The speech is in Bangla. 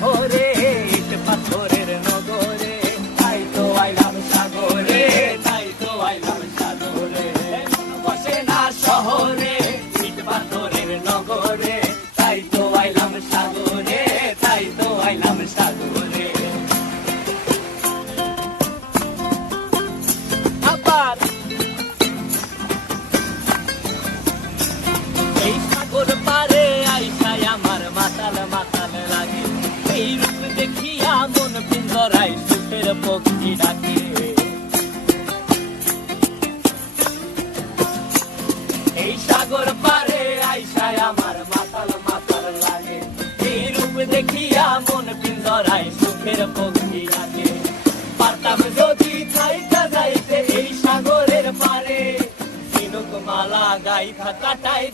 শহরে ইট পাথরের নগরে, তাই তো আইলাম সাগরে, তাই তো আইলাম সাগরে। মন বসে না শহরে ইট পাথরের নগরে, তাই তো আইলাম সাগরে, তাই তো আইলাম সাগরে। আবার এই সাগর পারে আইসায় আমার মাতাল মাতাল লাগে, এই রূপ দেখিয়া মন পিঞ্জরায় সুখের পক্ষী ডাকে। এই সাগর পারে আইসায় আমার মাতাল মাতাল লাগে, এই রূপ দেখিয়া মন পিঞ্জরায় সুখের পক্ষী ডাকে। পারতাম যদি থাইকা যাইতে এই সাগরের পারে, ঝিনুক মালা গাইথা কাটাই